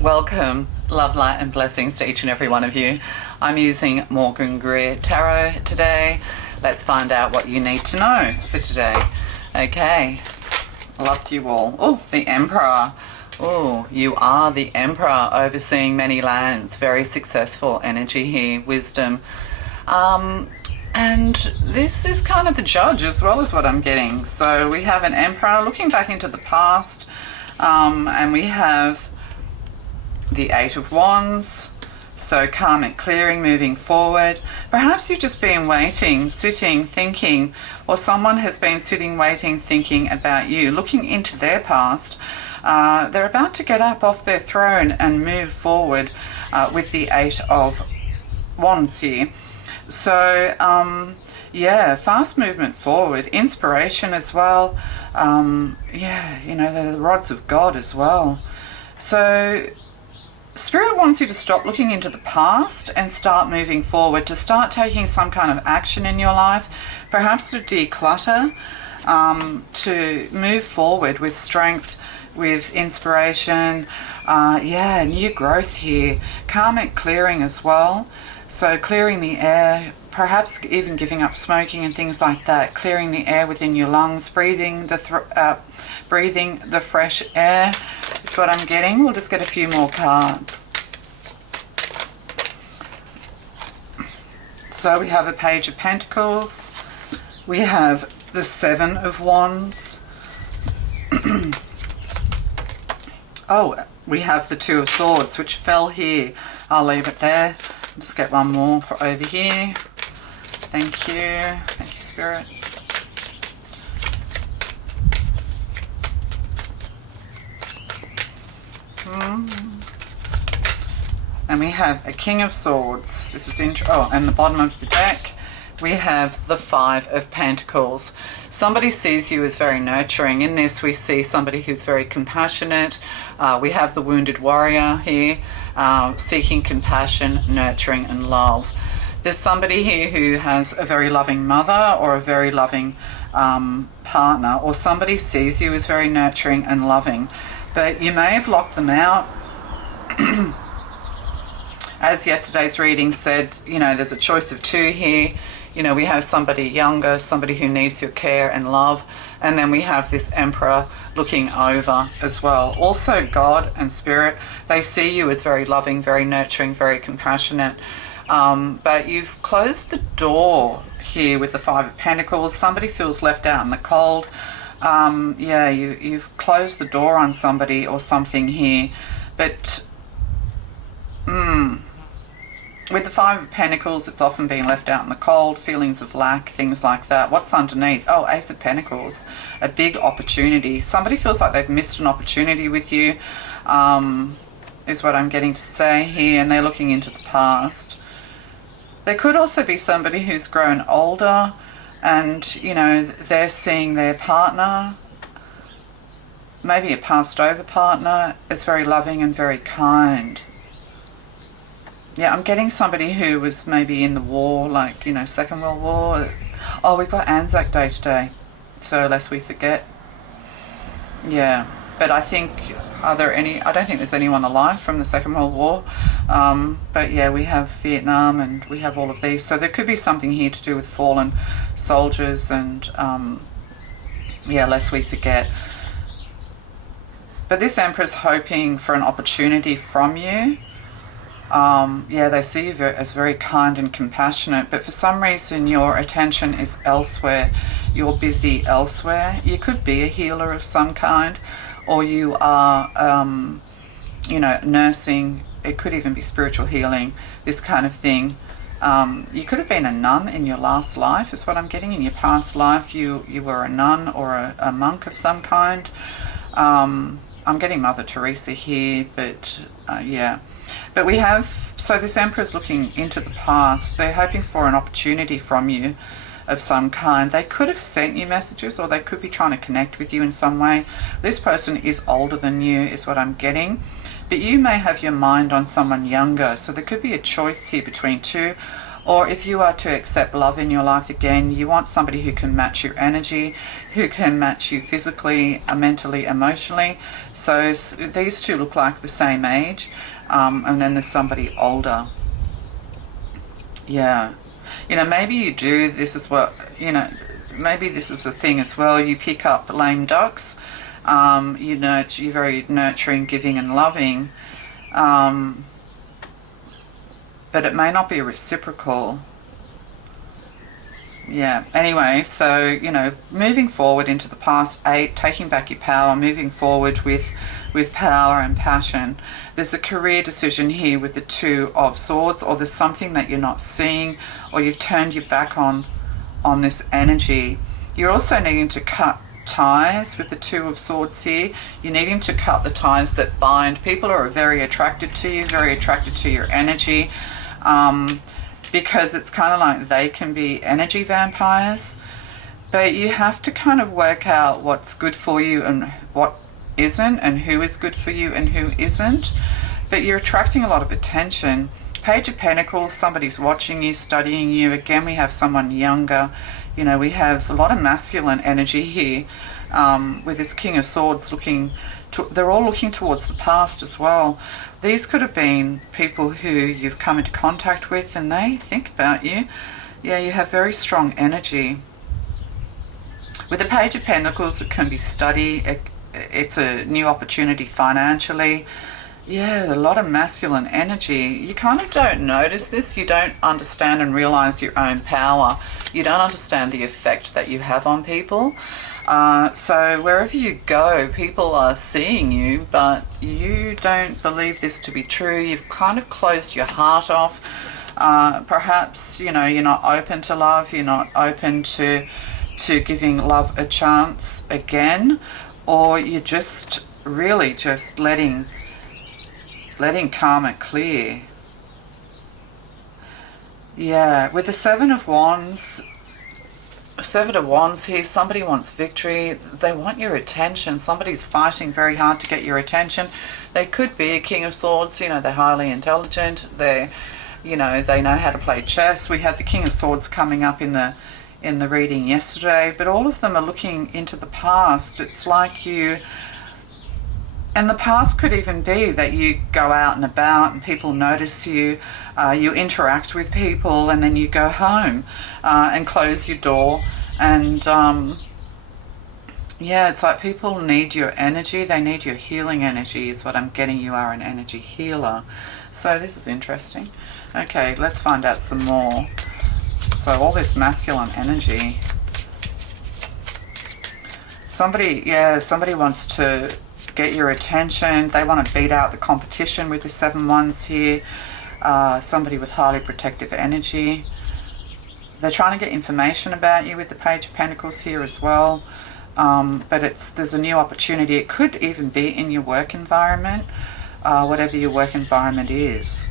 Welcome, love, light and blessings to each and every one of you. I'm using Greer Tarot today. Let's find out what you need to know for today. Okay, love to you all. Oh, the Emperor. Oh, you are the Emperor, overseeing many lands. Very successful energy here, wisdom. And this is kind of the Judge as well as what I'm getting. So we have an Emperor looking back into the past, and we have the Eight of Wands, so karmic clearing, moving forward. Perhaps you've just been waiting, sitting, thinking, or someone has been sitting, waiting, thinking about you, looking into their past. They're about to get up off their throne and move forward with the Eight of Wands here. So, yeah, fast movement forward, inspiration as well. Yeah, you know, the rods of God as well. So Spirit wants you to stop looking into the past and start moving forward, to start taking some kind of action in your life, perhaps to declutter, to move forward with strength, with inspiration. Yeah, new growth here, karmic clearing as well. So clearing the air, perhaps even giving up smoking and things like that, clearing the air within your lungs, breathing the fresh air is what I'm getting. We'll just get a few more cards. So we have a Page of Pentacles. We have the Seven of Wands. Oh, we have the Two of Swords, which fell here. I'll leave it there. Just get one more for over here. Thank you. Thank you, Spirit. And we have a King of Swords. This is oh, and the bottom of the deck, we have the Five of Pentacles. Somebody sees you as very nurturing. In this, we see somebody who's very compassionate. We have the Wounded Warrior here, seeking compassion, nurturing, and love. There's somebody here who has a very loving mother or a very loving partner, or somebody sees you as very nurturing and loving, but you may have locked them out. As yesterday's reading said, you know, there's a choice of two here. You know, we have somebody younger, somebody who needs your care and love, and then we have this Emperor looking over as well. Also, God and Spirit, they see you as very loving, very nurturing, very compassionate. But you've closed the door here with the Five of Pentacles. Somebody feels left out in the cold. Yeah, you've closed the door on somebody or something here. But with the Five of Pentacles, it's often being left out in the cold, feelings of lack, things like that. What's underneath? Oh, Ace of Pentacles, a big opportunity. Somebody feels like they've missed an opportunity with you, is what I'm getting to say here, and they're looking into the past. There could also be somebody who's grown older and, you know, they're seeing their partner, maybe a passed over partner, as very loving and very kind. Yeah, I'm getting somebody who was maybe in the war, like, you know, Second World War. Oh, we've got Anzac Day today, so lest we forget. Yeah, but I think, I don't think there's anyone alive from the Second World War. But yeah, we have Vietnam and we have all of these. So there could be something here to do with fallen soldiers and, yeah, lest we forget. But this Emperor's hoping for an opportunity from you. Yeah, they see you as very kind and compassionate, but for some reason your attention is elsewhere. You're busy elsewhere. You could be a healer of some kind, or you are, you know, nursing. It could even be spiritual healing, this kind of thing. You could have been a nun in your last life, is what I'm getting. In your past life, you were a nun or a monk of some kind. I'm getting Mother Teresa here, but yeah. But we have, so this Emperor's looking into the past. They're hoping for an opportunity from you of some kind. They could have sent you messages, or they could be trying to connect with you in some way. This person is older than you, is what I'm getting. But you may have your mind on someone younger. So there could be a choice here between two, or if you are to accept love in your life again, you want somebody who can match your energy, who can match you physically, mentally, emotionally. So these two look like the same age, and then there's somebody older. Yeah. You know, maybe you do, this is what, you know, maybe this is a thing as well. You pick up lame ducks. You're very nurturing, giving and loving. But it may not be reciprocal. Yeah. Anyway, so, you know, moving forward into the past 8, taking back your power, moving forward with power and passion. There's a career decision here with the 2 of Swords, or there's something that you're not seeing, or you've turned your back on this energy. You're also needing to cut ties with the 2 of Swords here. You're needing to cut the ties that bind. People are very attracted to you, very attracted to your energy, because it's kind of like they can be energy vampires. But you have to kind of work out what's good for you and what isn't, and who is good for you and who isn't. But you're attracting a lot of attention. Page of Pentacles, somebody's watching you, studying you. Again, we have someone younger. You know, we have a lot of masculine energy here, with this King of Swords they're all looking towards the past as well. These could have been people who you've come into contact with and they think about you. Yeah, you have very strong energy. With the Page of Pentacles, it can be study. It's a new opportunity financially. Yeah, a lot of masculine energy. You kind of don't notice this. You don't understand and realize your own power. You don't understand the effect that you have on people. So wherever you go, people are seeing you, but you don't believe this to be true. You've kind of closed your heart off. Perhaps, you know, you're not open to love. You're not open to giving love a chance again, or you're just really just letting karma clear. Yeah, with the Seven of Wands here, somebody wants victory. They want your attention. Somebody's fighting very hard to get your attention. They could be a King of Swords. You know, they're highly intelligent. They know how to play chess. We had the King of Swords coming up in the reading yesterday, but all of them are looking into the past. It's like you... And the past could even be that you go out and about and people notice you, you interact with people, and then you go home and close your door. And yeah, it's like people need your energy. They need your healing energy is what I'm getting. You are an energy healer. So this is interesting. Okay, let's find out some more. So all this masculine energy. Somebody wants to get your attention. They want to beat out the competition with the 7 Wands here. Somebody with highly protective energy. They're trying to get information about you with the Page of Pentacles here as well. But there's a new opportunity. It could even be in your work environment, whatever your work environment is.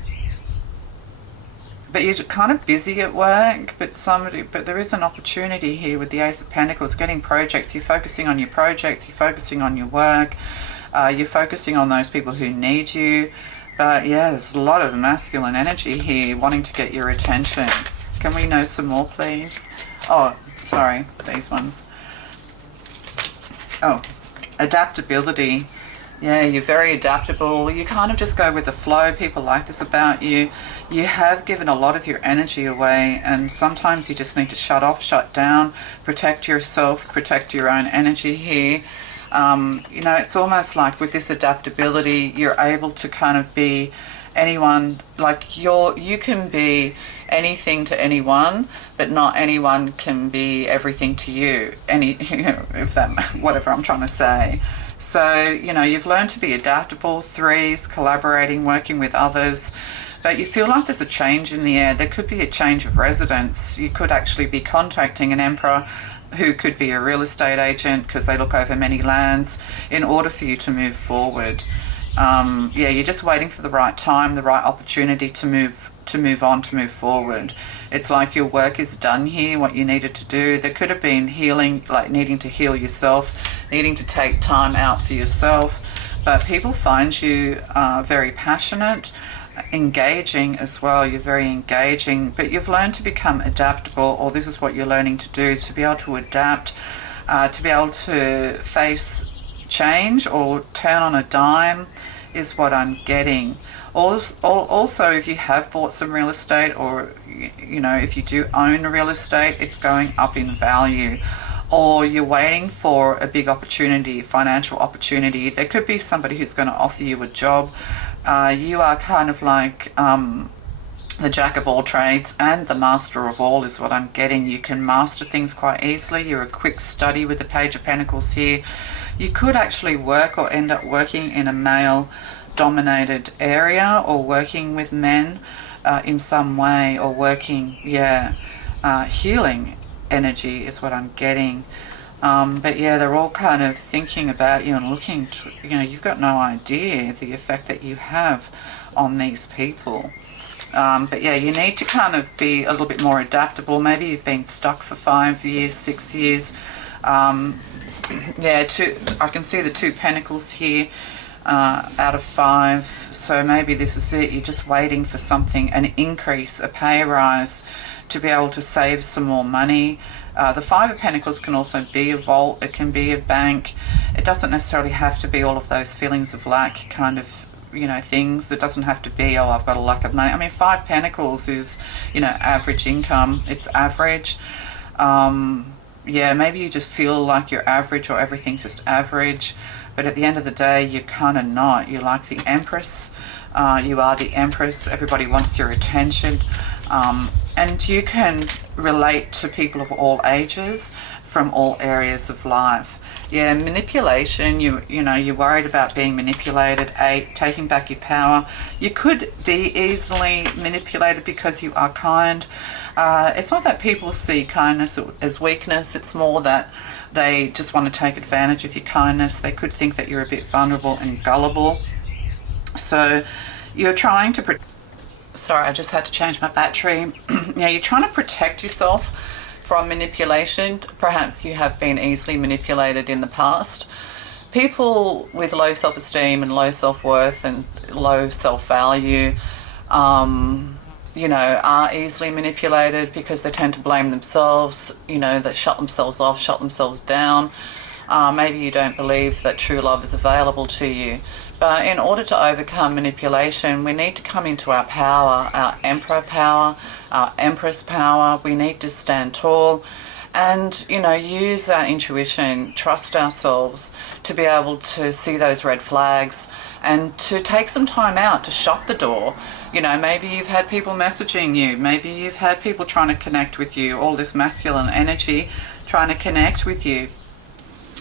But you're kind of busy at work, but there is an opportunity here with the Ace of Pentacles, getting projects. You're focusing on your projects, you're focusing on your work, you're focusing on those people who need you. But yeah, there's a lot of masculine energy here wanting to get your attention. Can we know some more, please? Oh, sorry, these ones. Oh, adaptability. Yeah, you're very adaptable. You kind of just go with the flow. People like this about you. You have given a lot of your energy away, and sometimes you just need to shut off, shut down, protect yourself, protect your own energy here. You know, it's almost like with this adaptability, you're able to kind of be anyone. Like you can be anything to anyone, but not anyone can be everything to you. If that, whatever I'm trying to say. So, you know, you've learned to be adaptable, 3s, collaborating, working with others, but you feel like there's a change in the air. There could be a change of residence. You could actually be contacting an Emperor who could be a real estate agent, because they look over many lands, in order for you to move forward. Yeah, you're just waiting for the right time, the right opportunity to move on, to move forward. It's like your work is done here, what you needed to do. There could have been healing, like needing to heal yourself, needing to take time out for yourself. But people find you very passionate. engaging as well. You're very engaging, but you've learned to become adaptable, or this is what you're learning to do, to be able to adapt, to be able to face change or turn on a dime is what I'm getting. Also, if you have bought some real estate, or you know, if you do own real estate, it's going up in value, or you're waiting for a big opportunity, financial opportunity. There could be somebody who's going to offer you a job. You are kind of like the jack of all trades and the master of all is what I'm getting. You can master things quite easily. You're a quick study with the Page of Pentacles here. You could actually work or end up working in a male dominated area, or working with men in some way, or working, healing energy is what I'm getting. But yeah, they're all kind of thinking about you and looking to, you know, you've got no idea the effect that you have on these people. But yeah, you need to kind of be a little bit more adaptable. Maybe you've been stuck for 5 years, 6 years. I can see the 2 Pentacles here out of 5. So maybe this is it. You're just waiting for something, an increase, a pay rise, to be able to save some more money. The 5 of Pentacles can also be a vault. It can be a bank. It doesn't necessarily have to be all of those feelings of lack kind of, you know, things. It doesn't have to be, oh, I've got a lack of money. I mean, 5 Pentacles is, you know, average income. It's average. Maybe you just feel like you're average, or everything's just average. But at the end of the day, you're kind of not. You're like the Empress. You are the Empress. Everybody wants your attention. And you can relate to people of all ages from all areas of life. Yeah, manipulation, you know, you're worried about being manipulated. 8, taking back your power. You could be easily manipulated because you are kind. It's not that people see kindness as weakness. It's more that they just want to take advantage of your kindness. They could think that you're a bit vulnerable and gullible. So you're trying to... Sorry, I just had to change my battery. You're trying to protect yourself from manipulation. Perhaps you have been easily manipulated in the past. People with low self-esteem and low self-worth and low self-value, are easily manipulated because they tend to blame themselves, they shut themselves off, shut themselves down. Maybe you don't believe that true love is available to you. But in order to overcome manipulation, we need to come into our power, our Emperor power, our Empress power. We need to stand tall and, use our intuition, trust ourselves to be able to see those red flags and to take some time out to shut the door. Maybe you've had people messaging you. Maybe you've had people trying to connect with you, all this masculine energy trying to connect with you.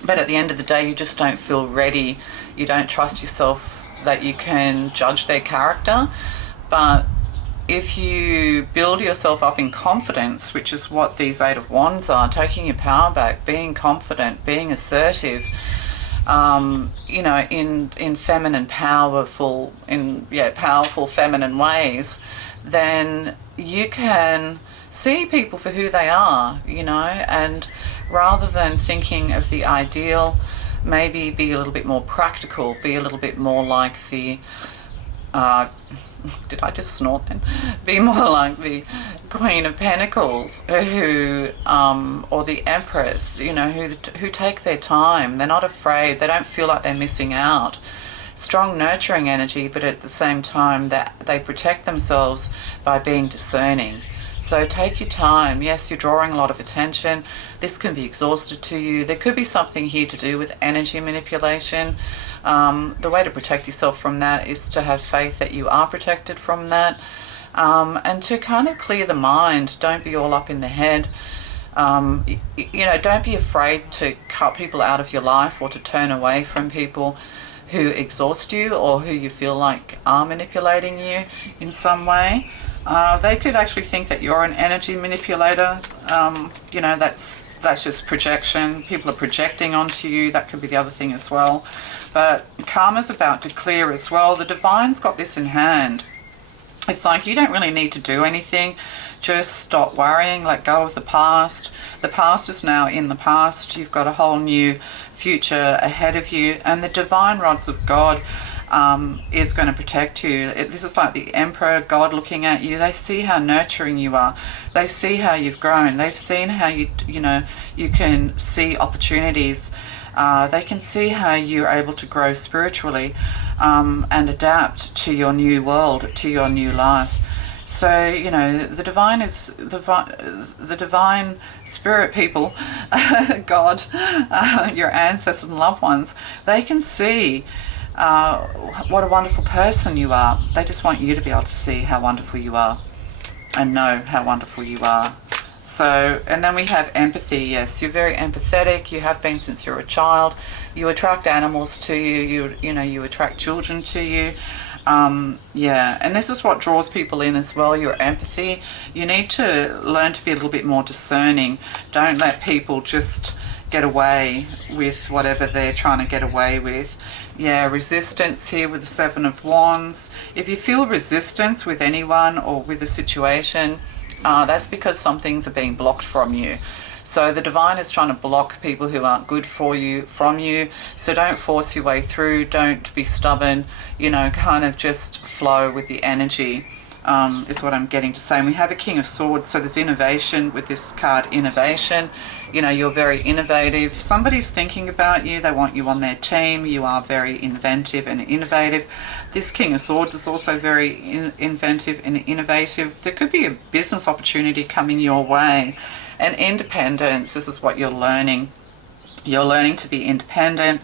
But at the end of the day, you just don't feel ready. You don't trust yourself that you can judge their character. But if you build yourself up in confidence, which is what these 8 of Wands are, taking your power back, being confident, being assertive, in feminine, powerful feminine ways, then you can see people for who they are, and rather than thinking of the ideal, maybe be a little bit more practical, be a little bit more like the, did I just snort then? Be more like the Queen of Pentacles, who, or the Empress, who take their time. They're not afraid. They don't feel like they're missing out. Strong nurturing energy, but at the same time that they protect themselves by being discerning. So take your time. Yes, you're drawing a lot of attention. This can be exhausted to you. There could be something here to do with energy manipulation. The way to protect yourself from that is to have faith that you are protected from that, and to kind of clear the mind. Don't be all up in the head. Don't be afraid to cut people out of your life or to turn away from people who exhaust you or who you feel like are manipulating you in some way. They could actually think that you're an energy manipulator. That's just projection. People are projecting onto you. That could be the other thing as well. But karma's about to clear as well. The Divine's got this in hand. It's like you don't really need to do anything. Just stop worrying, let go of the past. The past is now in the past. You've got a whole new future ahead of you. And the divine rods of God is going to protect you. This is like the Emperor, God looking at you. They see how nurturing you are. They see how you've grown. They've seen how you can see opportunities. They can see how you're able to grow spiritually and adapt to your new world, to your new life. So, the divine is the divine spirit people, God, your ancestors and loved ones. They can see what a wonderful person you are. They just want you to be able to see how wonderful you are and know how wonderful you are. So, and then we have empathy. Yes, you're very empathetic. You have been since you're a child. You attract animals to you. You attract children to you. And this is what draws people in as well, your empathy. You need to learn to be a little bit more discerning. Don't let people just get away with whatever they're trying to get away with. Yeah, resistance here with the Seven of Wands. If you feel resistance with anyone or with a situation, that's because some things are being blocked from you. So the divine is trying to block people who aren't good for you from you. So don't force your way through. Don't be stubborn. Kind of just flow with the energy, is what I'm getting to say. And we have a King of Swords. So there's innovation with this card, innovation. You're very innovative. Somebody's thinking about you. They want you on their team. You are very inventive and innovative. This King of Swords is also very inventive and innovative. There could be a business opportunity coming your way. And independence, this is what you're learning. You're learning to be independent.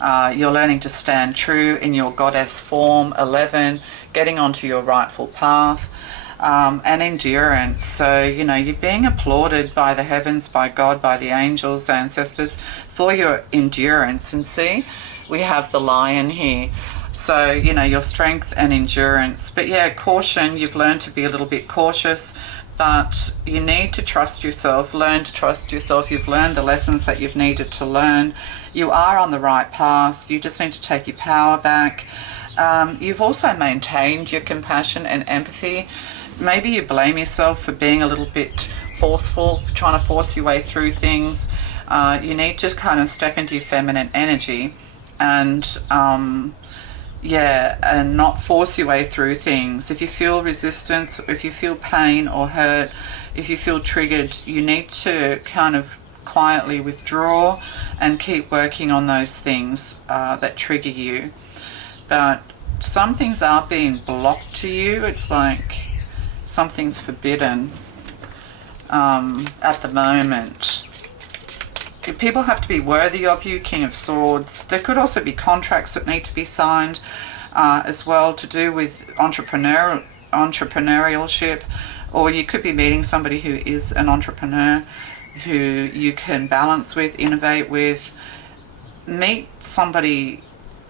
You're learning to stand true in your goddess form. 11, getting onto your rightful path. And endurance. So, you're being applauded by the heavens, by God, by the angels, ancestors, for your endurance. And see, we have the Lion here. So, your strength and endurance. But yeah, caution. You've learned to be a little bit cautious. But you need to trust yourself, learn to trust yourself. You've learned the lessons that you've needed to learn. You are on the right path. You just need to take your power back. You've also maintained your compassion and empathy. Maybe you blame yourself for being a little bit forceful, trying to force your way through things. You need to kind of step into your feminine energy and and not force your way through things. If you feel resistance, if you feel pain or hurt, if you feel triggered, you need to kind of quietly withdraw and keep working on those things that trigger you. But some things are being blocked to you. It's like something's forbidden at the moment. People have to be worthy of you, King of Swords. There could also be contracts that need to be signed as well, to do with entrepreneurship, or you could be meeting somebody who is an entrepreneur who you can balance with, innovate with. Meet somebody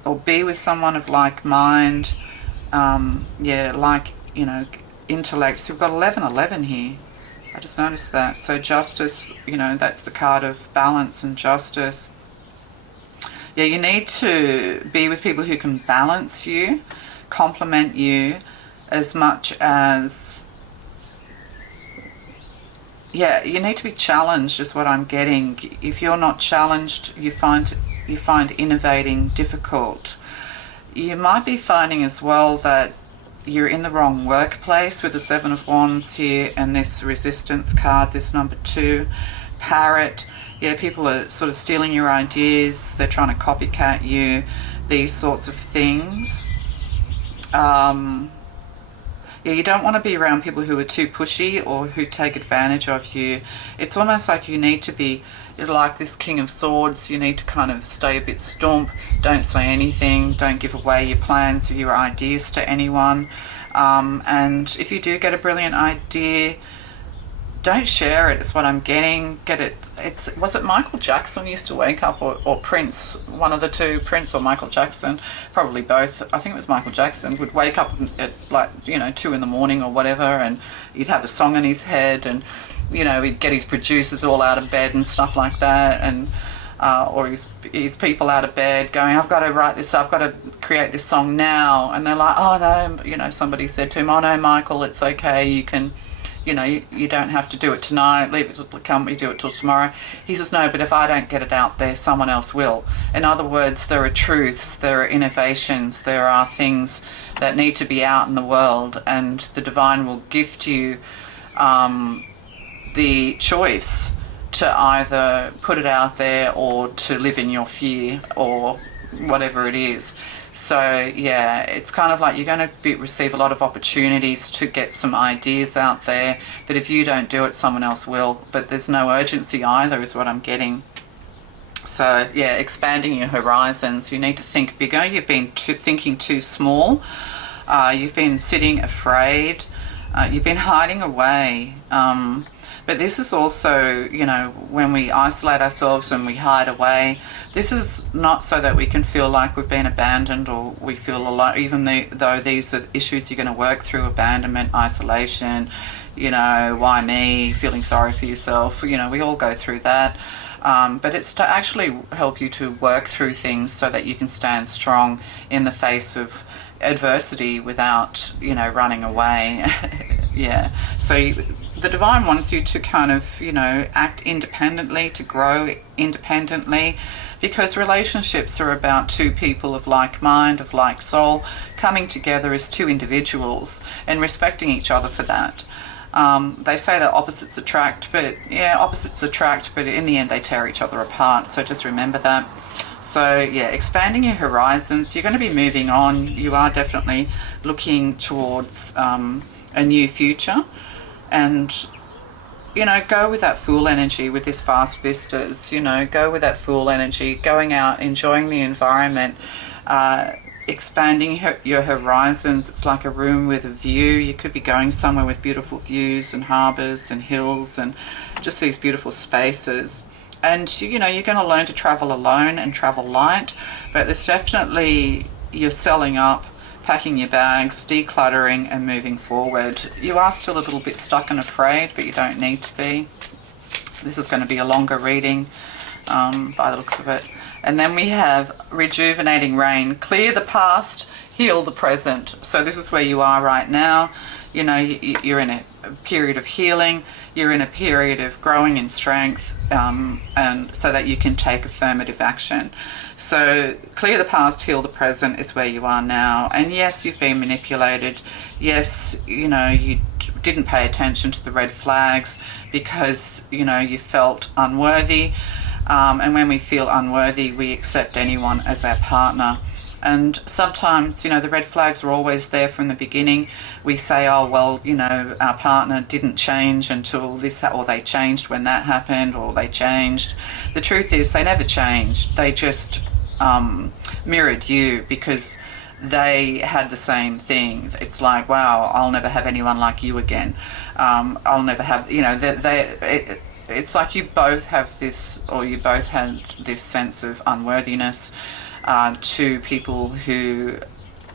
or be with someone of like mind, intellect. So we've got 1111 here. I just noticed that. So justice, that's the card of balance and justice. Yeah, you need to be with people who can balance you, complement you, as much as... Yeah, you need to be challenged is what I'm getting. If you're not challenged, you find innovating difficult. You might be finding as well that you're in the wrong workplace with the Seven of Wands here and this resistance card, this number 2, parrot. Yeah, people are sort of stealing your ideas. They're trying to copycat you, these sorts of things. You don't want to be around people who are too pushy or who take advantage of you. It's almost like you need to be like this King of Swords. You need to kind of stay a bit stump. Don't say anything. Don't give away your plans or your ideas to anyone. And if you do get a brilliant idea, don't share it. Is what I'm getting. Get it. Was it Michael Jackson used to wake up, or Prince? One of the two, Prince or Michael Jackson, probably both. I think it was Michael Jackson. Would wake up at 2 in the morning or whatever, and he'd have a song in his head, and he'd get his producers all out of bed and stuff like that, and or his people out of bed going, I've got to write this, I've got to create this song now, and they're like, oh no, somebody said to him, oh no, Michael, it's okay, you can you know, you don't have to do it tonight, leave it till the company, do it till tomorrow. He says, no, but if I don't get it out there, someone else will. In other words, there are truths, there are innovations, there are things that need to be out in the world, and the divine will gift you the choice to either put it out there or to live in your fear or whatever it is. So yeah, it's kind of like you're going to receive a lot of opportunities to get some ideas out there, but if you don't do it, someone else will. But there's no urgency either, is what I'm getting. So yeah, expanding your horizons. You need to think bigger. You've been thinking too small. You've been sitting afraid. You've been hiding away. But this is also, you know, when we isolate ourselves and we hide away, this is not so that we can feel like we've been abandoned or we feel alone, even though these are issues you're going to work through: abandonment, isolation, you know, why me, feeling sorry for yourself. You know, we all go through that. But it's to actually help you to work through things so that you can stand strong in the face of adversity without, you know, running away. Yeah. So the divine wants you to kind of, you know, act independently, to grow independently, because relationships are about two people of like mind, of like soul, coming together as two individuals and respecting each other for that. They say that opposites attract, but yeah, opposites attract, but in the end they tear each other apart. So just remember that. So yeah, expanding your horizons. You're going to be moving on. You are definitely looking towards a new future. And, you know, go with that Fool energy with this vast vistas. You know, go with that Fool energy, going out, enjoying the environment, expanding your horizons. It's like a room with a view. You could be going somewhere with beautiful views and harbours and hills and just these beautiful spaces. And, you know, you're going to learn to travel alone and travel light, but there's definitely, you're selling up, packing your bags, decluttering and moving forward. You are still a little bit stuck and afraid, but you don't need to be. This is going to be a longer reading by the looks of it. And then we have rejuvenating rain. Clear the past, heal the present. So this is where you are right now. You know, you're in a period of healing. You're in a period of growing in strength, and so that you can take affirmative action. So clear the past, heal the present is where you are now. And yes, you've been manipulated. Yes, you know, you didn't pay attention to the red flags because, you know, you felt unworthy. And when we feel unworthy, we accept anyone as our partner. And sometimes, you know, the red flags are always there from the beginning. We say, oh, well, you know, our partner didn't change until this, or they changed when that happened, or they changed. The truth is they never changed. They just mirrored you because they had the same thing. It's like, wow, I'll never have anyone like you again. I'll never have, you know, it's like you both have this, or you both had this sense of unworthiness. To people who,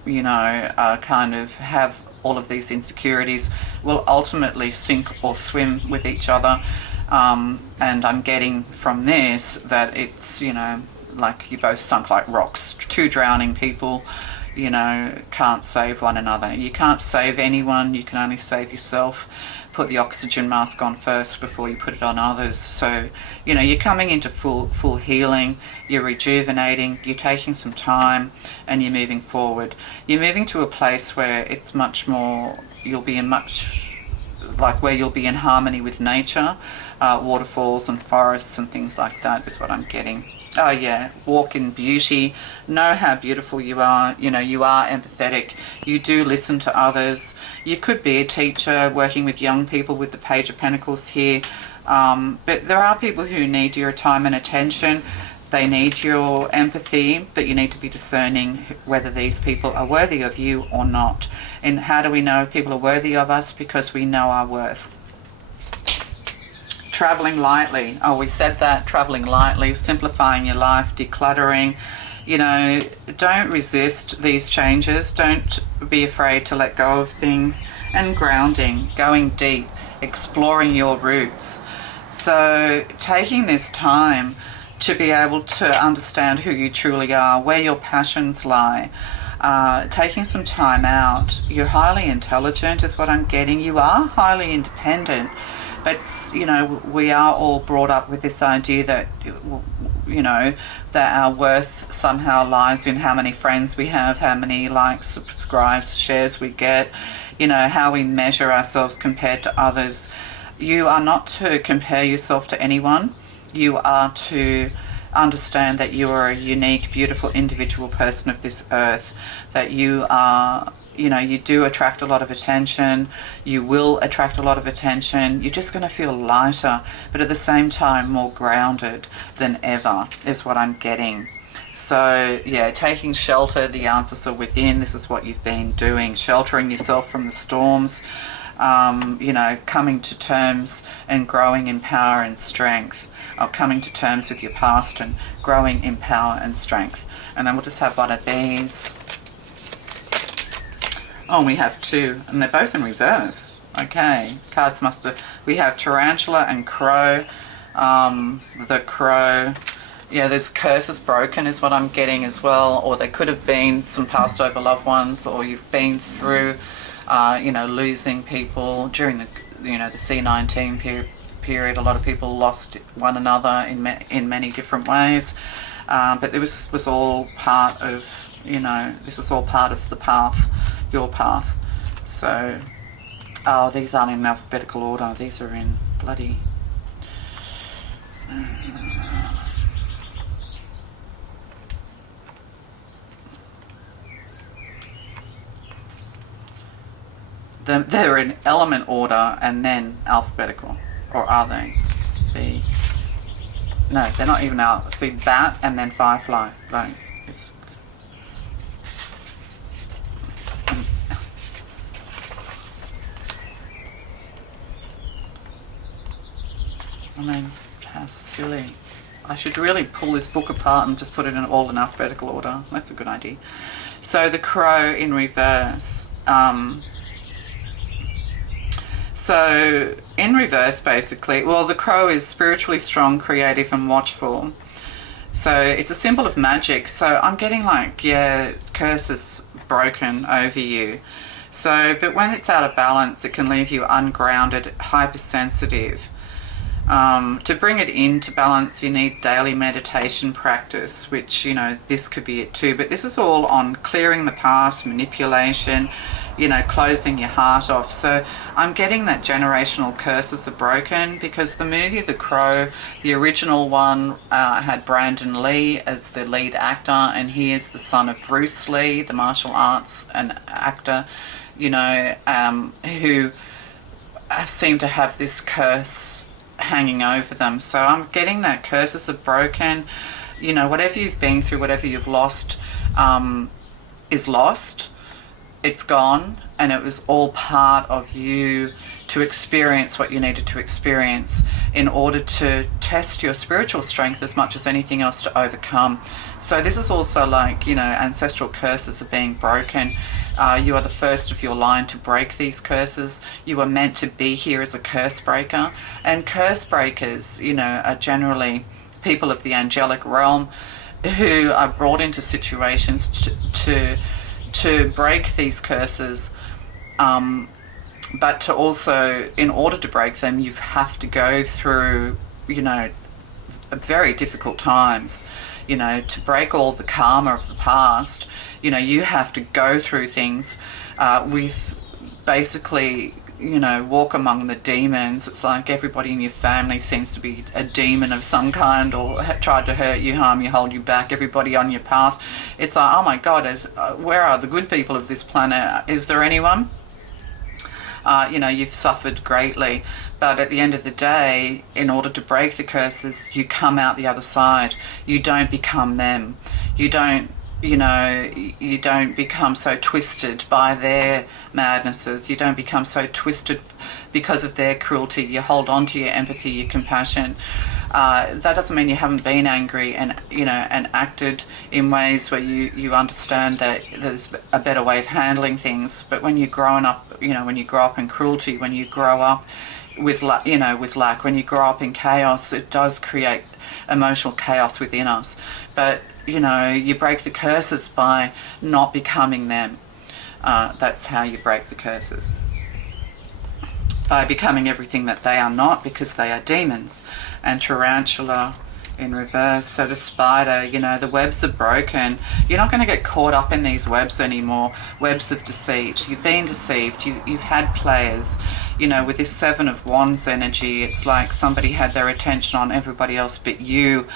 you know, kind of have all of these insecurities, will ultimately sink or swim with each other. And I'm getting from this that it's, you know, like you both sunk like rocks. Two drowning people, you know, can't save one another. You can't save anyone, you can only save yourself. Put the oxygen mask on first before you put it on others. So, you know, you're coming into full healing, you're rejuvenating, you're taking some time, and you're moving forward. You're moving to a place where it's much more, you'll be in much, like where you'll be in harmony with nature, waterfalls and forests and things like that is what I'm getting. Oh yeah, walk in beauty, know how beautiful you are, you know, you are empathetic, you do listen to others. You could be a teacher working with young people with the Page of Pentacles here, but there are people who need your time and attention. They need your empathy, but you need to be discerning whether these people are worthy of you or not. And how do we know people are worthy of us? Because we know our worth. Traveling lightly. Oh, we said that. Traveling lightly, simplifying your life, decluttering. You know, don't resist these changes. Don't be afraid to let go of things. And grounding, going deep, exploring your roots. So taking this time to be able to understand who you truly are, where your passions lie, taking some time out. You're highly intelligent is what I'm getting. You are highly independent, but you know, we are all brought up with this idea that, you know, that our worth somehow lies in how many friends we have, how many likes, subscribes, shares we get, you know, how we measure ourselves compared to others. You are not to compare yourself to anyone. You are to understand that you are a unique, beautiful, individual person of this earth, that you are, you know, you do attract a lot of attention, you will attract a lot of attention. You're just going to feel lighter, but at the same time more grounded than ever is what I'm getting. So yeah, taking shelter, the answers are within. This is what you've been doing, sheltering yourself from the storms, you know, coming to terms and growing in power and strength, or coming to terms with your past and growing in power and strength. And then we'll just have one of these. Oh, we have two, and they're both in reverse. Okay, cards must have, we have tarantula and crow. The crow, yeah, there's curses broken is what I'm getting as well, or there could have been some passed over loved ones, or you've been through, you know, losing people during the, you know, the C19 period. A lot of people lost one another in many different ways, but this was all part of, you know, this is all part of the path, your path. So, oh, these aren't in alphabetical order, these are in bloody... They're in element order and then alphabetical, or are they? B. No, they're not even out. See, bat and then firefly. Like, it's... I mean, how silly. I should really pull this book apart and just put it in all in alphabetical order. That's a good idea. So the crow in reverse. So in reverse, basically, well, the crow is spiritually strong, creative and watchful. So it's a symbol of magic. So I'm getting like, yeah, curses broken over you. So, but when it's out of balance, it can leave you ungrounded, hypersensitive. To bring it into balance, you need daily meditation practice, which, you know, this could be it too. But this is all on clearing the past, manipulation, you know, closing your heart off. So I'm getting that generational curses are broken, because the movie The Crow, the original one, had Brandon Lee as the lead actor, and he is the son of Bruce Lee, the martial arts and actor, you know, who seem to have this curse hanging over them. So I'm getting that curses are broken. You know, whatever you've been through, whatever you've lost, is lost. It's gone, and it was all part of you to experience what you needed to experience in order to test your spiritual strength as much as anything else to overcome. So this is also like, you know, ancestral curses are being broken. You are the first of your line to break these curses. You are meant to be here as a curse breaker. And curse breakers, you know, are generally people of the angelic realm who are brought into situations to break these curses, but to also, in order to break them, you have to go through, you know, very difficult times. You know, to break all the karma of the past, you know, you have to go through things with basically, you know, walk among the demons. It's like everybody in your family seems to be a demon of some kind, or tried to hurt you, harm you, hold you back. Everybody on your path, it's like, oh my God, where are the good people of this planet? Is there anyone? You know, you've suffered greatly, but at the end of the day, in order to break the curses, you come out the other side. You don't become them. You don't, you know, you don't become so twisted by their madnesses. You don't become so twisted because of their cruelty. You hold on to your empathy, your compassion. That doesn't mean you haven't been angry and, you know, and acted in ways where you understand that there's a better way of handling things. But when you're growing up, you know, when you grow up in cruelty, when you grow up with, you know, with lack, when you grow up in chaos, it does create emotional chaos within us. But, you know, you break the curses by not becoming them. That's how you break the curses. By becoming everything that they are not, because they are demons. And tarantula in reverse. So the spider, you know, the webs are broken. You're not going to get caught up in these webs anymore. Webs of deceit. You've been deceived. You've had players. You know, with this Seven of Wands energy, it's like somebody had their attention on everybody else but you.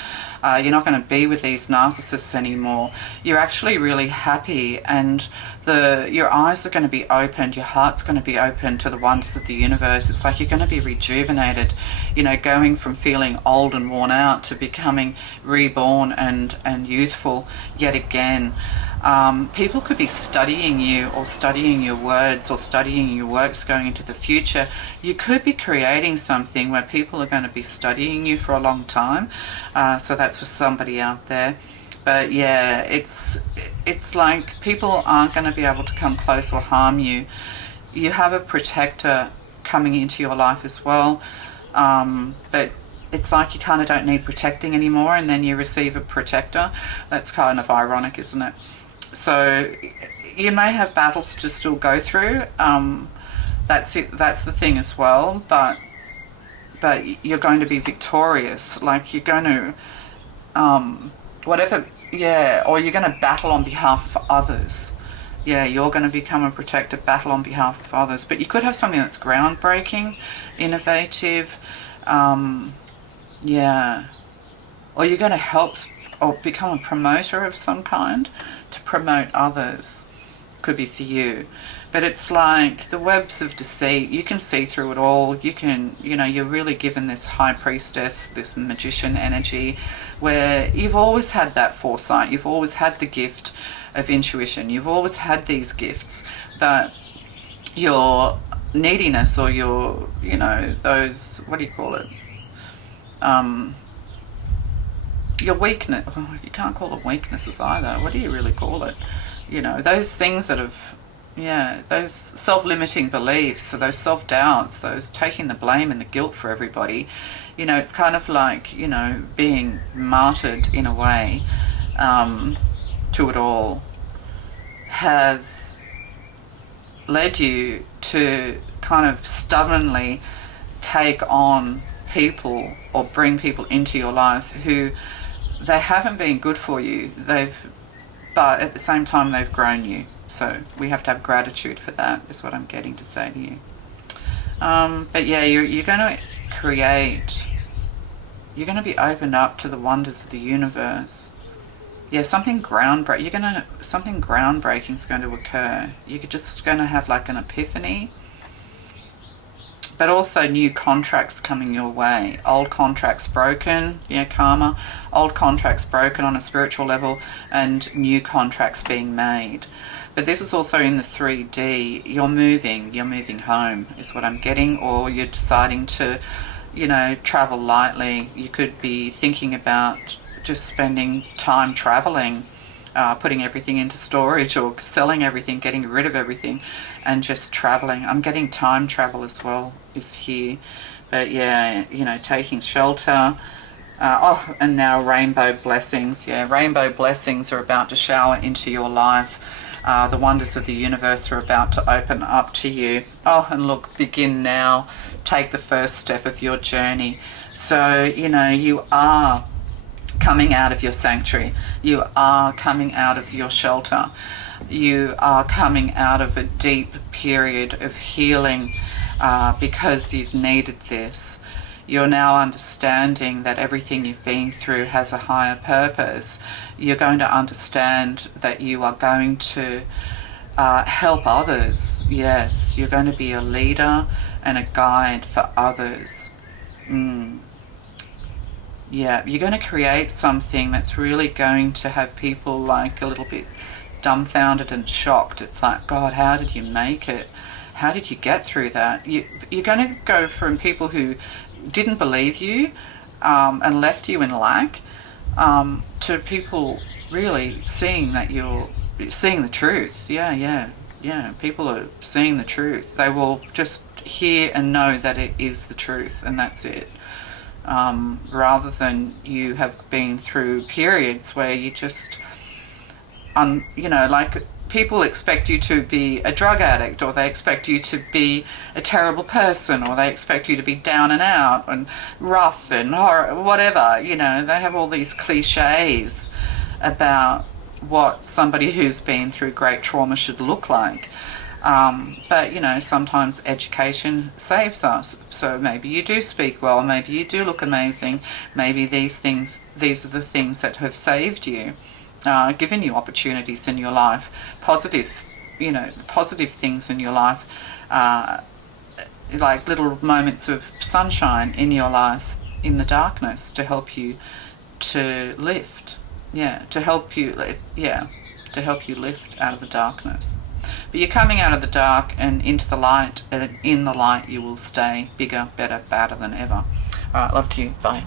You're not going to be with these narcissists anymore. You're actually really happy, and your eyes are going to be opened, your heart's going to be open to the wonders of the universe. It's like you're going to be rejuvenated, you know, going from feeling old and worn out to becoming reborn and youthful yet again. People could be studying you, or studying your words, or studying your works going into the future. You could be creating something where people are going to be studying you for a long time. So that's for somebody out there. But yeah, it's like people aren't going to be able to come close or harm you. You have a protector coming into your life as well. But it's like you kind of don't need protecting anymore, and then you receive a protector. That's kind of ironic, isn't it? So you may have battles to still go through. That's it. That's the thing as well. But you're going to be victorious. Like you're going to, whatever. Yeah, or you're going to battle on behalf of others. Yeah, you're going to become a protector, battle on behalf of others. But you could have something that's groundbreaking, innovative. Yeah, or you're going to help or become a promoter of some kind to promote others. Could be for you. But it's like the webs of deceit, you can see through it all. You can, you know, you're really given this high priestess, this magician energy, where you've always had that foresight. You've always had the gift of intuition. You've always had these gifts, but your neediness, or your, you know, those, what do you call it? Your weakness, well, you can't call them weaknesses either. What do you really call it? You know, those things that have, yeah, those self-limiting beliefs, so those self-doubts, those taking the blame and the guilt for everybody. You know, it's kind of like, you know, being martyred in a way to it all has led you to kind of stubbornly take on people, or bring people into your life who they haven't been good for you. But at the same time they've grown you. So we have to have gratitude for that, is what I'm getting to say to you. But yeah, you're going to create. You're going to be opened up to the wonders of the universe. Yeah, something groundbreaking is going to occur. You're just going to have like an epiphany. But also new contracts coming your way. Old contracts broken, yeah, karma. Old contracts broken on a spiritual level, and new contracts being made. But this is also in the 3D. You're moving home is what I'm getting, or you're deciding to, you know, travel lightly. You could be thinking about just spending time traveling, putting everything into storage, or selling everything, getting rid of everything, and just traveling. I'm getting time travel as well is here. But yeah, you know, taking shelter. And now rainbow blessings. Yeah, rainbow blessings are about to shower into your life. The wonders of the universe are about to open up to you. Oh, and look, begin now. Take the first step of your journey. So, you know, you are coming out of your sanctuary. You are coming out of your shelter. You are coming out of a deep period of healing because you've needed this. You're now understanding that everything you've been through has a higher purpose. You're going to understand that you are going to help others. Yes, you're going to be a leader and a guide for others. Yeah, you're going to create something that's really going to have people like a little bit dumbfounded and shocked. It's like, God, how did you make it? How did you get through that? You're going to go from people who didn't believe you and left you in lack to people really seeing that you're seeing the truth. Yeah. People are seeing the truth. They will just hear and know that it is the truth, and that's it. rather than you have been through periods where you just, you know, like people expect you to be a drug addict, or they expect you to be a terrible person, or they expect you to be down and out and rough and horror, whatever, you know. They have all these cliches about what somebody who's been through great trauma should look like. But, you know, sometimes education saves us. So maybe you do speak well, maybe you do look amazing, maybe these are the things that have saved you, given you opportunities in your life, positive things in your life, like little moments of sunshine in your life in the darkness to help you to lift. To help you lift out of the darkness. But you're coming out of the dark and into the light, and in the light you will stay bigger, better, badder than ever. All right, love to you. Bye.